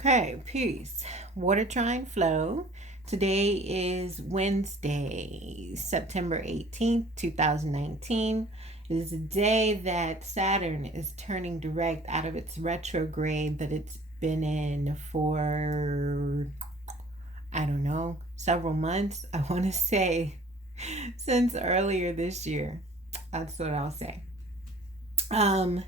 Okay, peace. Water-Trine-Flow. Today is Wednesday, September 18th, 2019. It is a day that Saturn is turning direct out of its retrograde that it's been in for, I don't know, several months. I want to say since earlier this year. That's what I'll say. Um,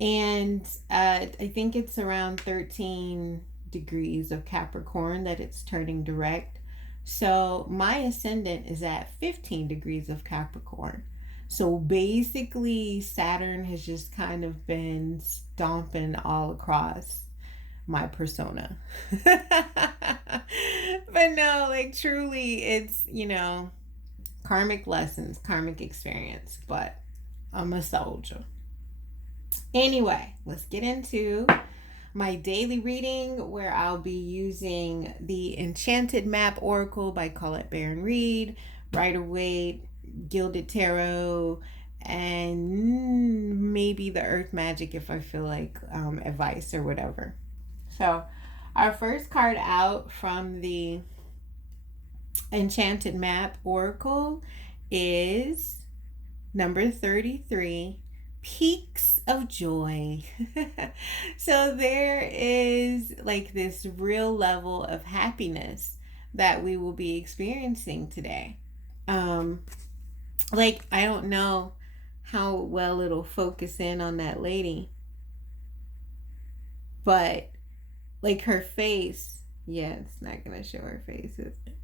and I think it's around 13 degrees of Capricorn that it's turning direct. So my ascendant is at 15 degrees of Capricorn. So basically, Saturn has just kind of been stomping all across my persona. But no, like truly, it's, karmic lessons, karmic experience. But I'm a soldier. Anyway, let's get into my daily reading where I'll be using the Enchanted Map Oracle by Colette Baron Reed, Rider Waite, Gilded Tarot, and maybe the Earth Magic if I feel like advice or whatever. So, our first card out from the Enchanted Map Oracle is number 33, Peaks of Joy. So there is like this real level of happiness that we will be experiencing today. Um like I don't know how well it'll focus in on that lady, but like her face, yeah, it's not going to show her face, is it?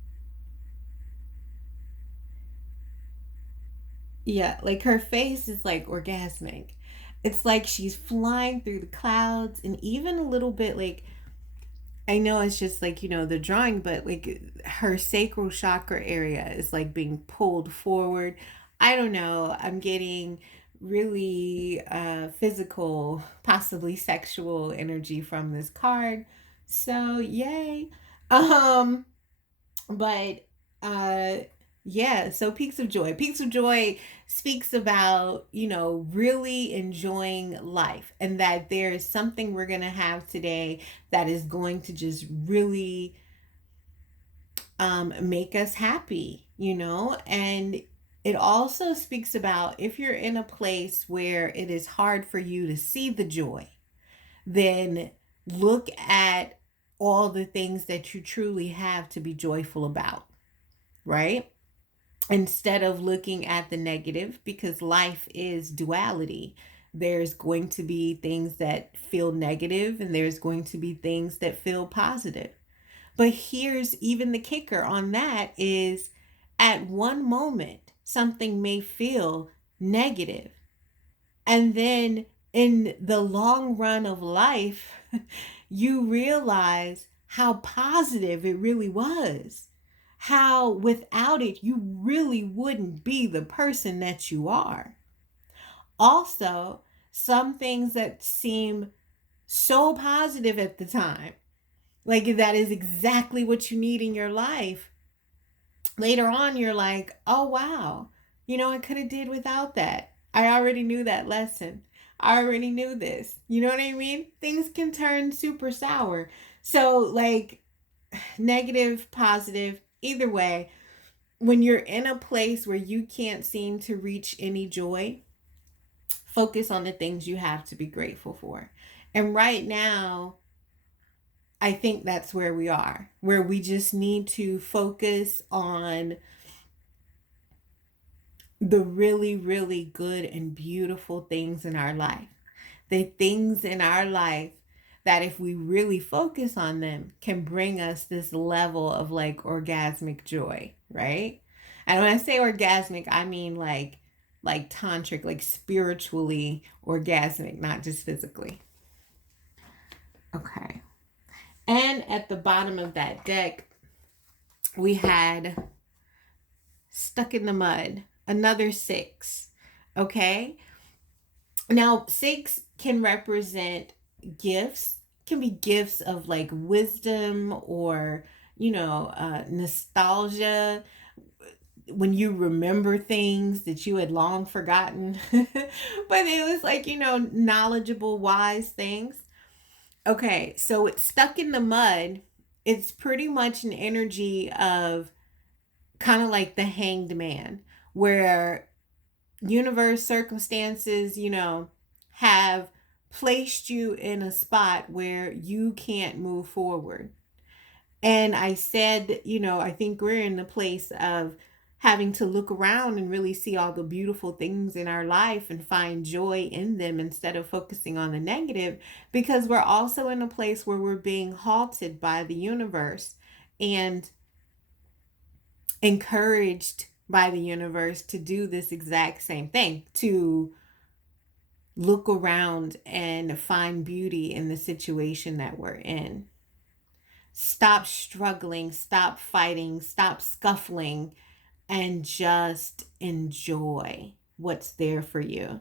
Yeah, like her face is like orgasmic. It's like she's flying through the clouds, and even a little bit like, I know it's just like, the drawing, but like her sacral chakra area is like being pulled forward. I don't know. I'm getting really physical, possibly sexual energy from this card. So, yay. Um but uh yeah, so peaks of joy. Peaks of joy speaks about, really enjoying life, and that there is something we're going to have today that is going to just really make us happy, and it also speaks about if you're in a place where it is hard for you to see the joy, then look at all the things that you truly have to be joyful about, right? Instead of looking at the negative, because life is duality. There's going to be things that feel negative and there's going to be things that feel positive. But here's even the kicker on that is at one moment something may feel negative, and then in the long run of life you realize how positive it really was, how without it you really wouldn't be the person that you are. Also, some things that seem so positive at the time, like that is exactly what you need in your life, later on you're like, oh wow, I could have did without that. I already knew that lesson. I already knew this. You know what I mean? Things can turn super sour. So like, negative, positive, either way, when you're in a place where you can't seem to reach any joy, focus on the things you have to be grateful for. And right now, I think that's where we are, where we just need to focus on the really, really good and beautiful things in our life. The things in our life that, if we really focus on them, can bring us this level of like orgasmic joy, right? And when I say orgasmic, I mean like tantric, like spiritually orgasmic, not just physically. Okay. And at the bottom of that deck, we had Stuck in the Mud, another 6. Okay. Now, 6 can represent gifts, can be gifts of like wisdom or, nostalgia, when you remember things that you had long forgotten. But it was like, knowledgeable, wise things. Okay, so it's stuck in the mud. It's pretty much an energy of kind of like the hanged man, where universe circumstances, have placed you in a spot where you can't move forward. And I said, I think we're in the place of having to look around and really see all the beautiful things in our life and find joy in them instead of focusing on the negative, because we're also in a place where we're being halted by the universe and encouraged by the universe to do this exact same thing, to look around and find beauty in the situation that we're in. Stop struggling, stop fighting, stop scuffling, and just enjoy what's there for you.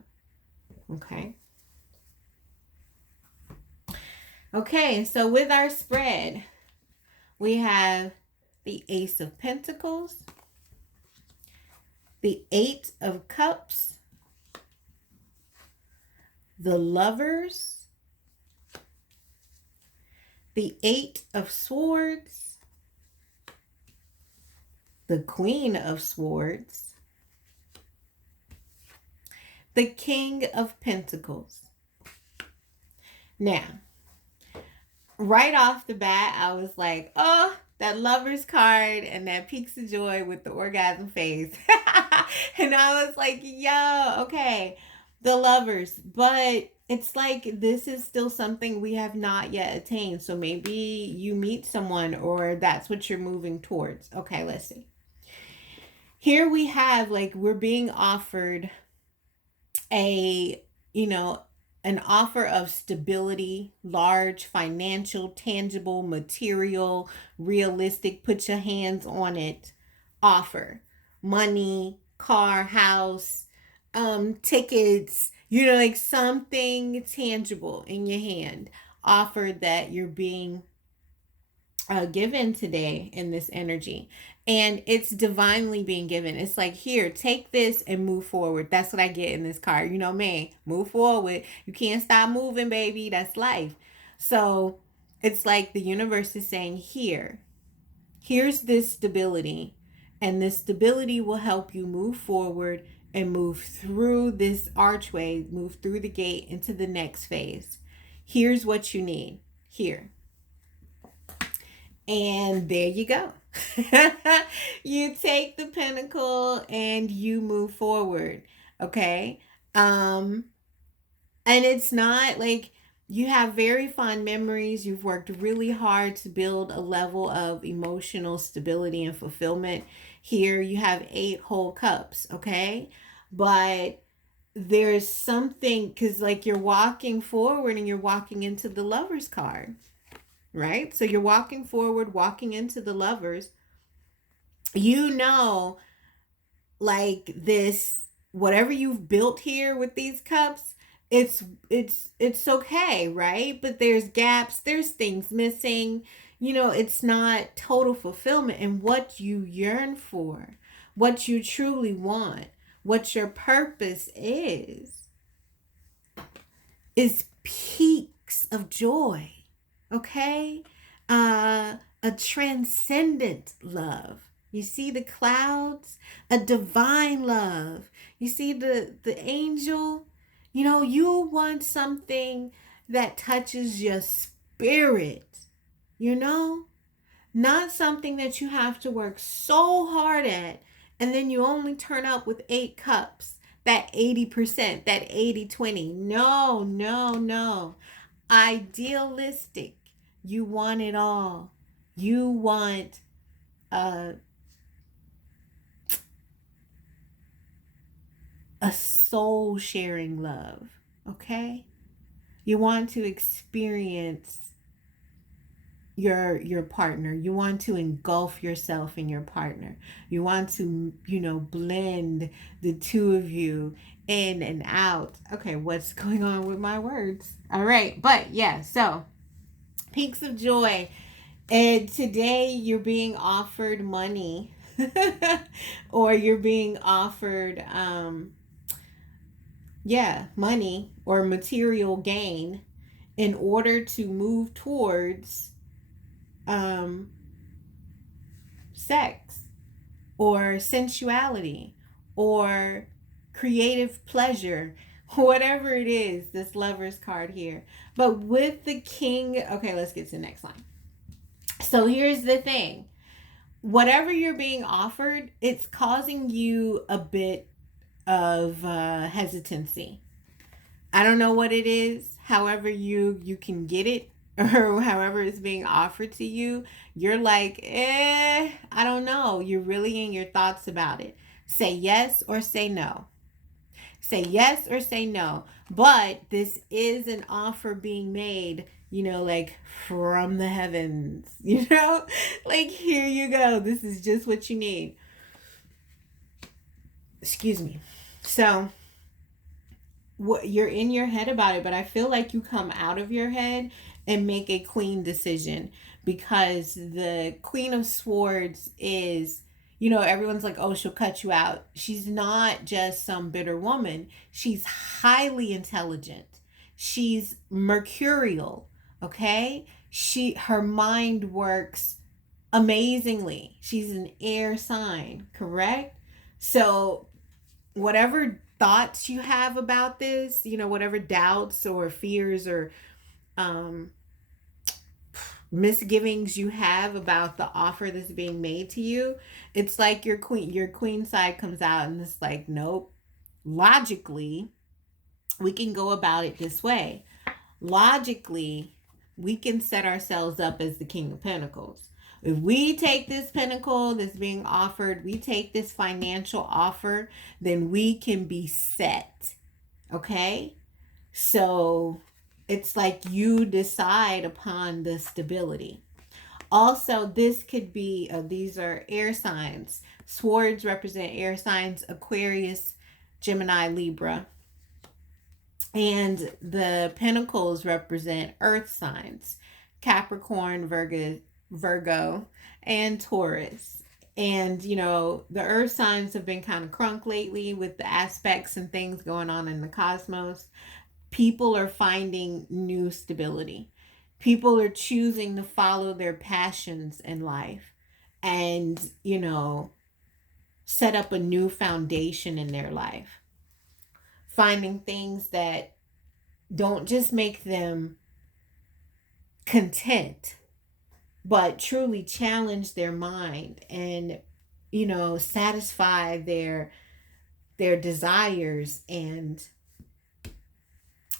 Okay. Okay, so with our spread, we have the Ace of Pentacles, the Eight of Cups, the Lovers, the Eight of Swords, the Queen of Swords, the King of Pentacles. Now, right off the bat, I was like, oh, that Lovers card and that Peaks of Joy with the orgasm face. And I was like, yo, okay, the Lovers. But it's like this is still something we have not yet attained. So maybe you meet someone or that's what you're moving towards. Okay, let's see. Here we have, like, we're being offered a, an offer of stability, large, financial, tangible, material, realistic, put your hands on it offer. Money, car, house, tickets, like something tangible in your hand. Offer that you're being given today in this energy, and it's divinely being given. It's like, here, take this and move forward. That's what I get in this card. Me, move forward. You can't stop moving, baby. That's life. So it's like the universe is saying, here's this stability, and this stability will help you move forward and move through this archway, move through the gate into the next phase. Here's what you need. Here. And there you go. You take the pentacle and you move forward. Okay. And it's not like you have very fond memories. You've worked really hard to build a level of emotional stability and fulfillment. Here you have 8 whole cups. Okay. But there's something, because like you're walking forward and you're walking into the Lovers card. Right? So you're walking forward, walking into the Lovers. Like this, whatever you've built here with these cups, it's okay, right? But there's gaps, there's things missing. It's not total fulfillment. And what you yearn for, what you truly want, what your purpose is peaks of joy. Okay? A transcendent love. You see the clouds? A divine love. You see the angel? You want something that touches your spirit. Not something that you have to work so hard at, and then you only turn up with 8 cups. That 80%, that 80-20. No, no, no. Idealistic. You want it all. You want a soul sharing love. Okay? You want to experience your partner. You want to engulf yourself in your partner. You want to, blend the two of you in and out. Okay, what's going on with my words? All right, but yeah, so Peaks of Joy. And today you're being offered money or you're being offered money or material gain. in order to move towards um, sex or sensuality or creative pleasure, whatever it is, this Lover's card here. But with the King, okay, let's get to the next line. So here's the thing. Whatever you're being offered, it's causing you a bit of hesitancy. I don't know what it is. However you can get it, or however it's being offered to you, you're like, I don't know. You're really in your thoughts about it. Say yes or say no. Say yes or say no. But this is an offer being made, like from the heavens, like here you go. This is just what you need. Excuse me. So, what you're in your head about it, but I feel like you come out of your head and make a clean decision, because the Queen of Swords is, everyone's like, oh, she'll cut you out. She's not just some bitter woman. She's highly intelligent. She's mercurial, okay? Her mind works amazingly. She's an air sign, correct? So whatever thoughts you have about this, whatever doubts or fears or um, misgivings you have about the offer that's being made to you, it's like your queen side comes out and it's like, nope. Logically, we can go about it this way. Logically, we can set ourselves up as the King of Pentacles. If we take this pentacle that's being offered, we take this financial offer, then we can be set. Okay? So it's like you decide upon the stability. Also, this could be, these are air signs. Swords represent air signs: Aquarius, Gemini, Libra. And the pentacles represent earth signs: Capricorn, Virgo, and Taurus. And, the earth signs have been kind of crunk lately with the aspects and things going on in the cosmos. People are finding new stability. People are choosing to follow their passions in life and, set up a new foundation in their life. Finding things that don't just make them content, but truly challenge their mind and, satisfy their desires and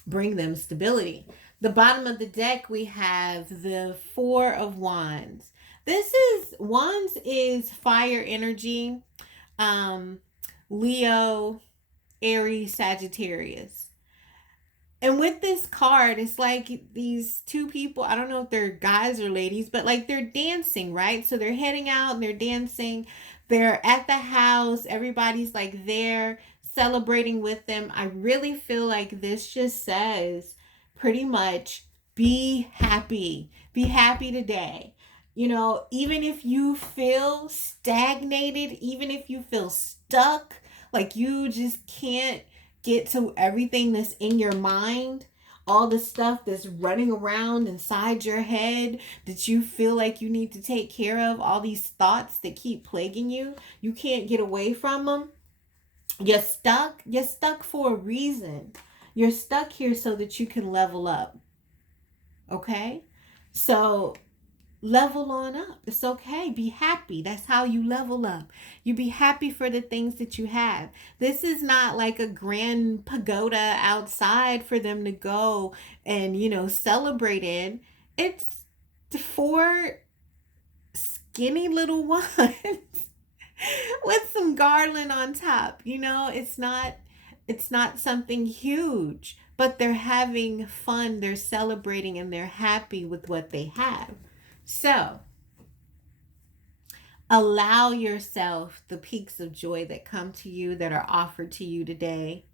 bring them stability. The bottom of the deck, we have the Four of Wands. Wands is fire energy. Leo, Aries, Sagittarius. And with this card, it's like these two people, I don't know if they're guys or ladies, but like they're dancing, right? So they're heading out and they're dancing. They're at the house. Everybody's like there celebrating with them. I really feel like this just says pretty much, be happy. Be happy today. Even if you feel stagnated, even if you feel stuck, like you just can't get to everything that's in your mind, all the stuff that's running around inside your head that you feel like you need to take care of, all these thoughts that keep plaguing you, you can't get away from them. You're stuck for a reason. You're stuck here so that you can level up. Okay? So level on up. It's okay. Be happy. That's how you level up. You be happy for the things that you have. This is not like a grand pagoda outside for them to go and, celebrate in. It's four skinny little ones with some garland on top. It's not something huge, but they're having fun. They're celebrating and they're happy with what they have. So, allow yourself the peaks of joy that come to you, that are offered to you today.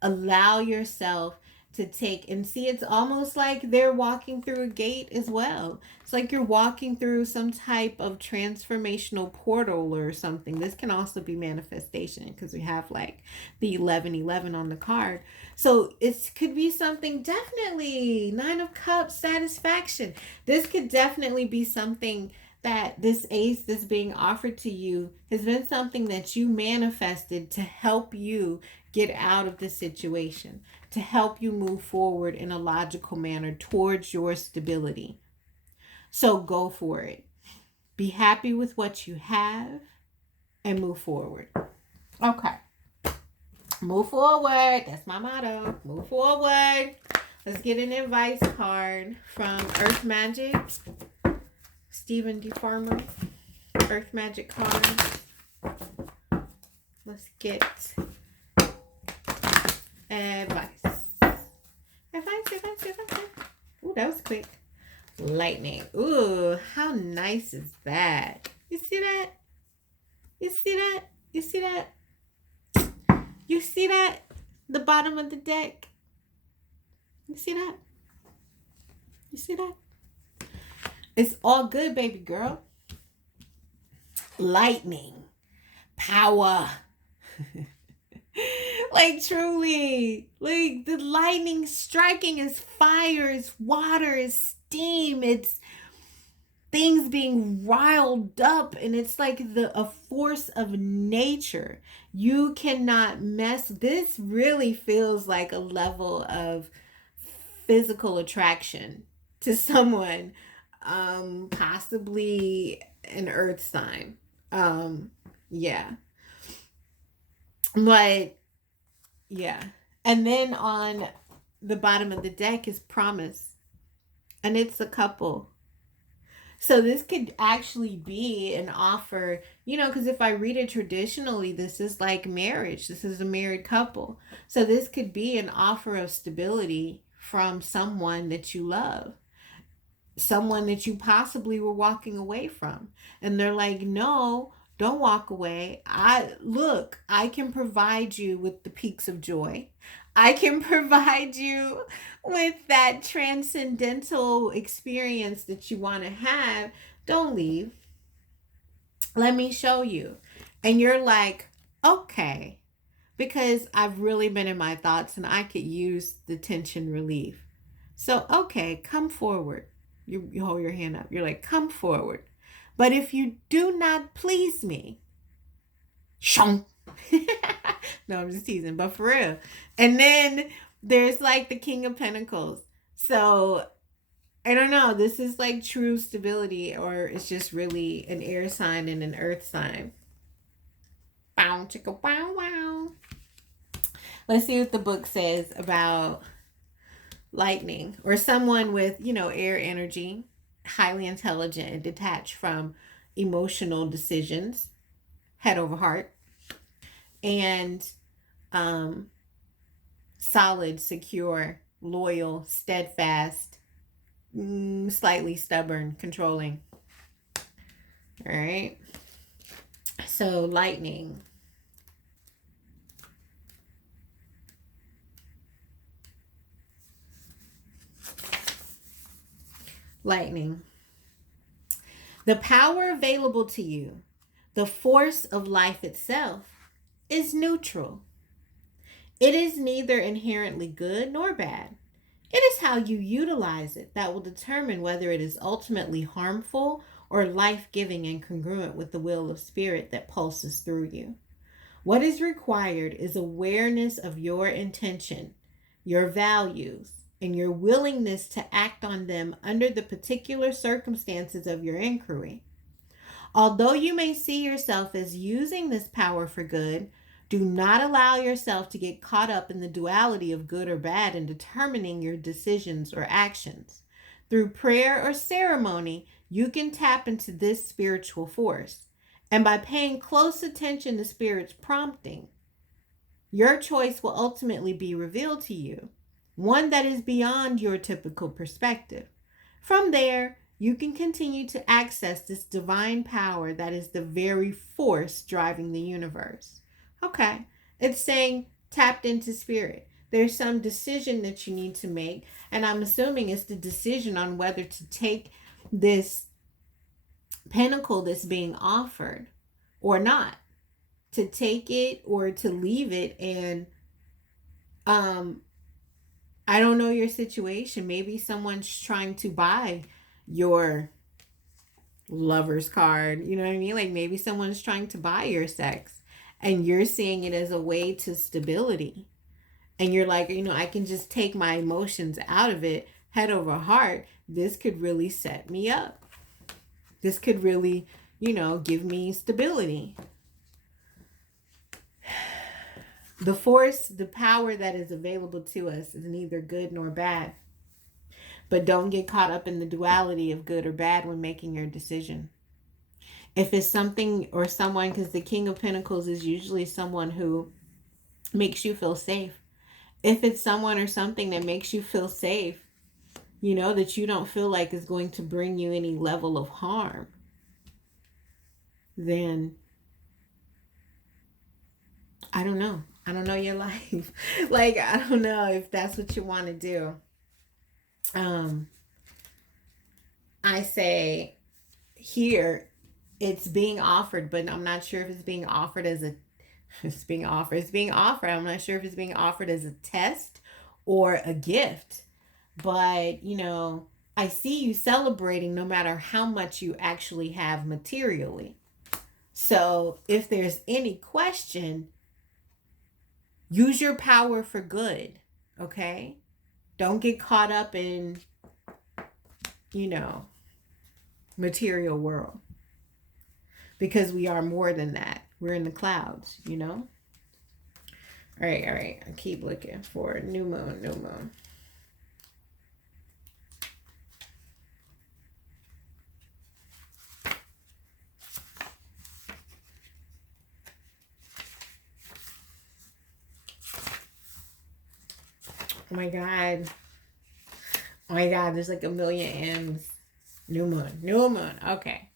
Allow yourself to take and see. It's almost like they're walking through a gate as well. It's like you're walking through some type of transformational portal or something. This can also be manifestation because we have like the 1111 on the card. So it could be something, definitely Nine of Cups, satisfaction. This could definitely be something that this ace that's being offered to you has been something that you manifested to help you get out of the situation, to help you move forward in a logical manner towards your stability. So go for it. Be happy with what you have and move forward. Okay. Move forward. That's my motto. Move forward. Let's get an advice card from Earth Magic. Stephen D. Farmer. Earth Magic card. Let's get advice. Advice. Ooh, that was quick. Lightning. Ooh, how nice is that? You see that? You see that? You see that? You see that? The bottom of the deck. You see that? You see that? It's all good, baby girl. Lightning. Power. Like truly, like the lightning striking is fire, is water, is steam, it's things being riled up, and it's like a force of nature. You cannot mess. This really feels like a level of physical attraction to someone, possibly an earth sign. Yeah. But yeah. And then on the bottom of the deck is promise. And it's a couple. So this could actually be an offer, because if I read it traditionally, this is like marriage. This is a married couple. So this could be an offer of stability from someone that you love, someone that you possibly were walking away from. And they're like, no, don't walk away. I can provide you with the peaks of joy. I can provide you with that transcendental experience that you want to have. Don't leave. Let me show you. And you're like, okay, because I've really been in my thoughts and I could use the tension relief. So, okay, come forward. You hold your hand up. You're like, come forward. But if you do not please me, shunk. No, I'm just teasing, but for real. And then there's like the King of Pentacles. So I don't know. This is like true stability, or it's just really an air sign and an earth sign. Bow, chicka, wow, wow. Let's see what the book says about lightning, or someone with, air energy, highly intelligent and detached from emotional decisions, head over heart, and solid, secure, loyal, steadfast, slightly stubborn, controlling. All right. So lightning. Lightning. The power available to you, the force of life itself, is neutral. It is neither inherently good nor bad. It is how you utilize it that will determine whether it is ultimately harmful or life-giving and congruent with the will of spirit that pulses through you. What is required is awareness of your intention, your values, and your willingness to act on them under the particular circumstances of your inquiry. Although you may see yourself as using this power for good, do not allow yourself to get caught up in the duality of good or bad in determining your decisions or actions. Through prayer or ceremony, you can tap into this spiritual force. And by paying close attention to Spirit's prompting, your choice will ultimately be revealed to you, one that is beyond your typical perspective. From there, you can continue to access this divine power that is the very force driving the universe. Okay, it's saying tapped into Spirit. There's some decision that you need to make. And I'm assuming it's the decision on whether to take this pentacle that's being offered or not. To take it or to leave it. And I don't know your situation. Maybe someone's trying to buy your lover's card. You know what I mean? Like maybe someone's trying to buy your sex and you're seeing it as a way to stability. And you're like, I can just take my emotions out of it, head over heart. This could really set me up. This could really, give me stability. The force, the power that is available to us is neither good nor bad. But don't get caught up in the duality of good or bad when making your decision. If it's something or someone, because the King of Pentacles is usually someone who makes you feel safe. If it's someone or something that makes you feel safe, that you don't feel like is going to bring you any level of harm, then I don't know. I don't know your life. Like, I don't know if that's what you want to do. I say here, it's being offered, but I'm not sure if it's being offered as it's being offered. It's being offered. I'm not sure if it's being offered as a test or a gift. But, I see you celebrating no matter how much you actually have materially. So if there's any question, use your power for good, okay? Don't get caught up in, material world. Because we are more than that. We're in the clouds, All right. I keep looking for new moon. Oh my God, there's like a million M's. New moon. Okay.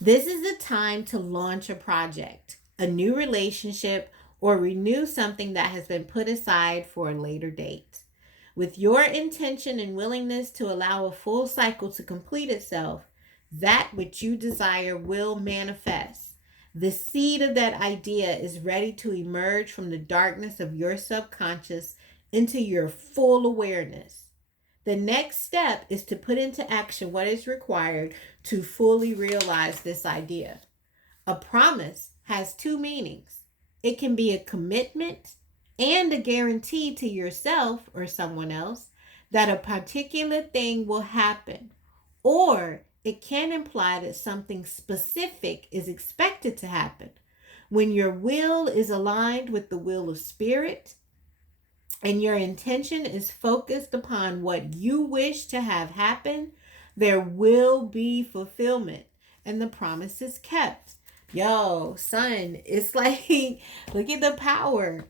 This is the time to launch a project, a new relationship, or renew something that has been put aside for a later date. With your intention and willingness to allow a full cycle to complete itself, that which you desire will manifest. The seed of that idea is ready to emerge from the darkness of your subconscious into your full awareness. The next step is to put into action what is required to fully realize this idea. A promise has two meanings. It can be a commitment and a guarantee to yourself or someone else that a particular thing will happen, or it can imply that something specific is expected to happen. When your will is aligned with the will of spirit and your intention is focused upon what you wish to have happen, there will be fulfillment and the promise is kept. Yo, son, it's like, look at the power.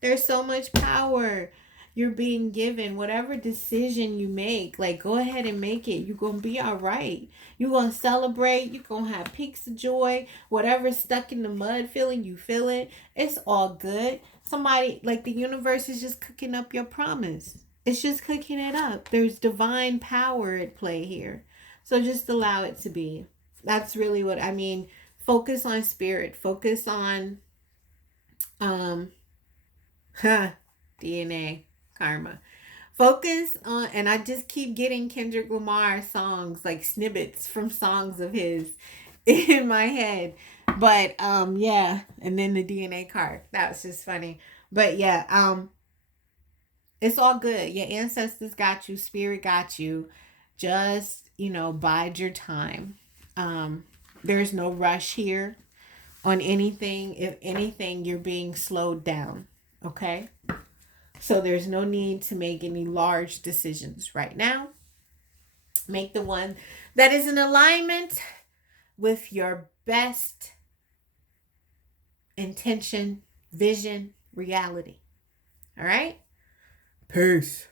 There's so much power you're being given. Whatever decision you make, like, go ahead and make it. You're going to be all right. You're going to celebrate. You're going to have peaks of joy. Whatever's stuck in the mud feeling, you feel it. It's all good. Somebody, like the universe is just cooking up your promise. It's just cooking it up. There's divine power at play here. So just allow it to be. That's really what I mean. Focus on spirit. Focus on DNA, karma. Focus on, and I just keep getting Kendrick Lamar songs, like snippets from songs of his in my head. But yeah, and then the DNA card. That was just funny. But yeah, it's all good. Your ancestors got you, spirit got you. Just, bide your time. There's no rush here on anything. If anything, you're being slowed down. Okay? So there's no need to make any large decisions right now. Make the one that is in alignment with your best intention, vision, reality. All right? Peace.